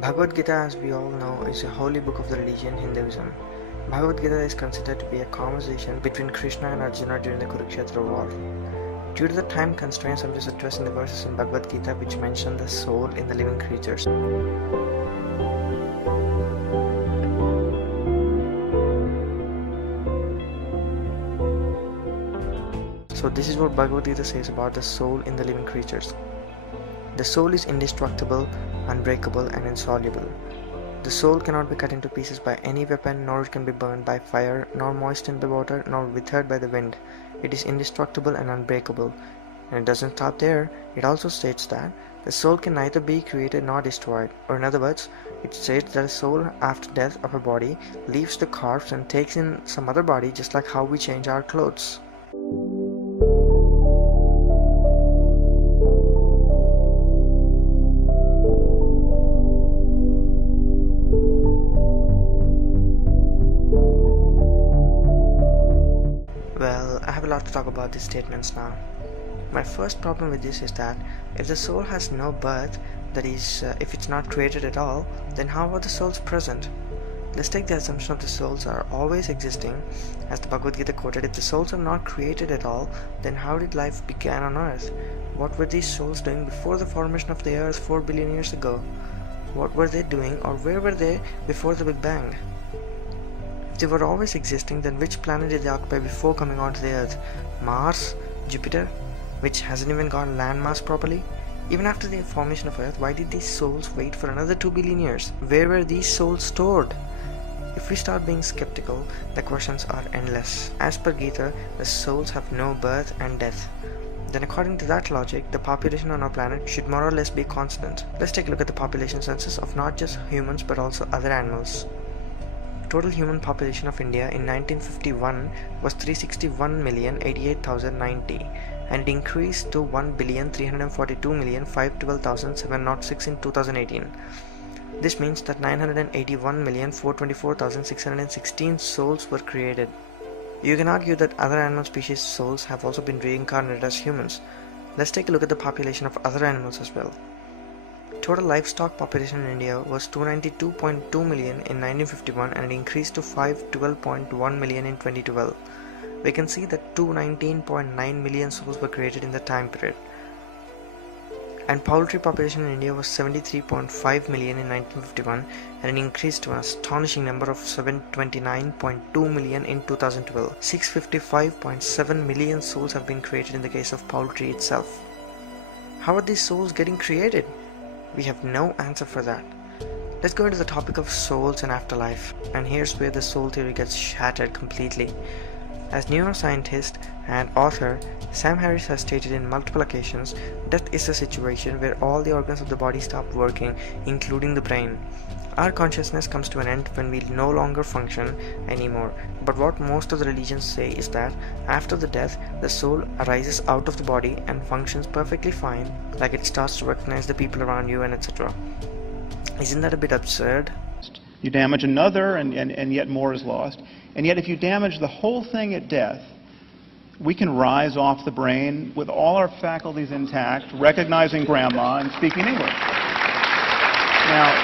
Bhagavad Gita, as we all know, is a holy book of the religion Hinduism. Bhagavad Gita is considered to be a conversation between Krishna and Arjuna during the Kurukshetra war. Due to the time constraints, I'm just addressing the verses in Bhagavad Gita which mention the soul in the living creatures. So this is what Bhagavad Gita says about the soul in the living creatures. The soul is indestructible, unbreakable, and insoluble. The soul cannot be cut into pieces by any weapon, nor it can be burned by fire, nor moistened by water, nor withered by the wind. It is indestructible and unbreakable. And it doesn't stop there. It also states that the soul can neither be created nor destroyed. Or in other words, it states that a soul after death of a body leaves the corpse and takes in some other body, just like how we change our clothes. Well, I have a lot to talk about these statements now. My first problem with this is that if the soul has no birth, that is, if it's not created at all, then how are the souls present? Let's take the assumption of the souls are always existing. As the Bhagavad Gita quoted, if the souls are not created at all, then how did life begin on earth? What were these souls doing before the formation of the earth 4 billion years ago? What were they doing, or where were they before the Big Bang? If they were always existing, then which planet did they occupy before coming onto the earth? Mars? Jupiter? Which hasn't even got landmass properly? Even after the formation of earth, why did these souls wait for another 2 billion years? Where were these souls stored? If we start being skeptical, the questions are endless. As per Gita, the souls have no birth and death. Then according to that logic, the population on our planet should more or less be constant. Let's take a look at the population census of not just humans but also other animals. Total human population of India in 1951 was 361,088,090 and increased to 1,342,512,706 in 2018. This means that 981,424,616 souls were created. You can argue that other animal species' souls have also been reincarnated as humans. Let's take a look at the population of other animals as well. Total livestock population in India was 292.2 million in 1951 and it increased to 512.1 million in 2012. We can see that 219.9 million souls were created in the time period. And poultry population in India was 73.5 million in 1951 and it increased to an astonishing number of 729.2 million in 2012. 655.7 million souls have been created in the case of poultry itself. How are these souls getting created? We have no answer for that. Let's go into the topic of souls and afterlife, and here's where the soul theory gets shattered completely. As neuroscientist and author, Sam Harris has stated in multiple occasions, death is a situation where all the organs of the body stop working, including the brain. Our consciousness comes to an end when we no longer function anymore. But what most of the religions say is that after the death, the soul arises out of the body and functions perfectly fine, like it starts to recognize the people around you and etc. Isn't that a bit absurd? You damage another and yet more is lost. And yet if you damage the whole thing at death, we can rise off the brain with all our faculties intact, recognizing grandma and speaking English. Now,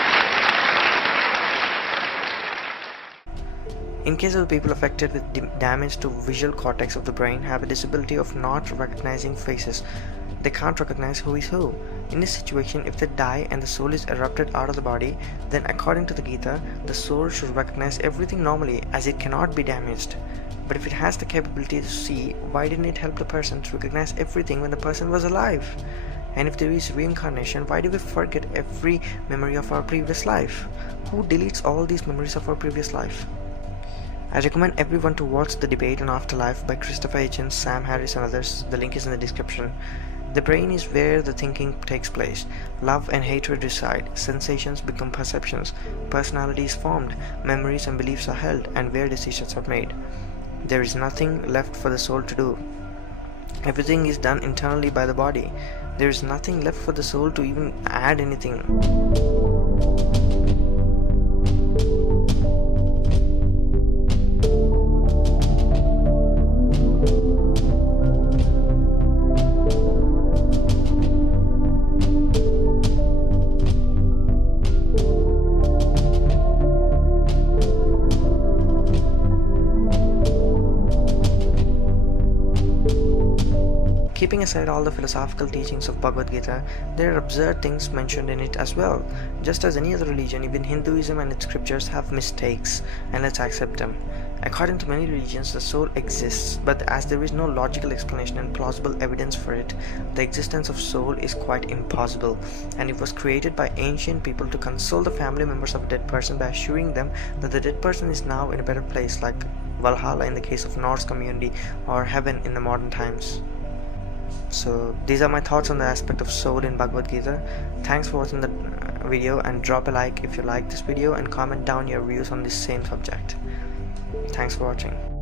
in case of the people affected with damage to visual cortex of the brain have a disability of not recognizing faces. They can't recognize who is who. In this situation, if they die and the soul is erupted out of the body, then according to the Gita, the soul should recognize everything normally as it cannot be damaged. But if it has the capability to see, why didn't it help the person to recognize everything when the person was alive? And if there is reincarnation, why do we forget every memory of our previous life? Who deletes all these memories of our previous life? I recommend everyone to watch the debate on afterlife by Christopher Hitchens, Sam Harris and others. The link is in the description. The brain is where the thinking takes place. Love and hatred reside. Sensations become perceptions. Personality is formed. Memories and beliefs are held, and where decisions are made. There is nothing left for the soul to do. Everything is done internally by the body. There is nothing left for the soul to even add anything. aside all the philosophical teachings of Bhagavad Gita, there are absurd things mentioned in it as well. Just as any other religion, even Hinduism and its scriptures have mistakes, and let's accept them. According to many religions, the soul exists, but as there is no logical explanation and plausible evidence for it, the existence of soul is quite impossible, and it was created by ancient people to console the family members of a dead person by assuring them that the dead person is now in a better place, like Valhalla in the case of Norse community, or heaven in the modern times. So these are my thoughts on the aspect of soul in Bhagavad Gita. Thanks for watching the video, and drop a like if you like this video, and comment down your views on this same subject. Thanks for watching.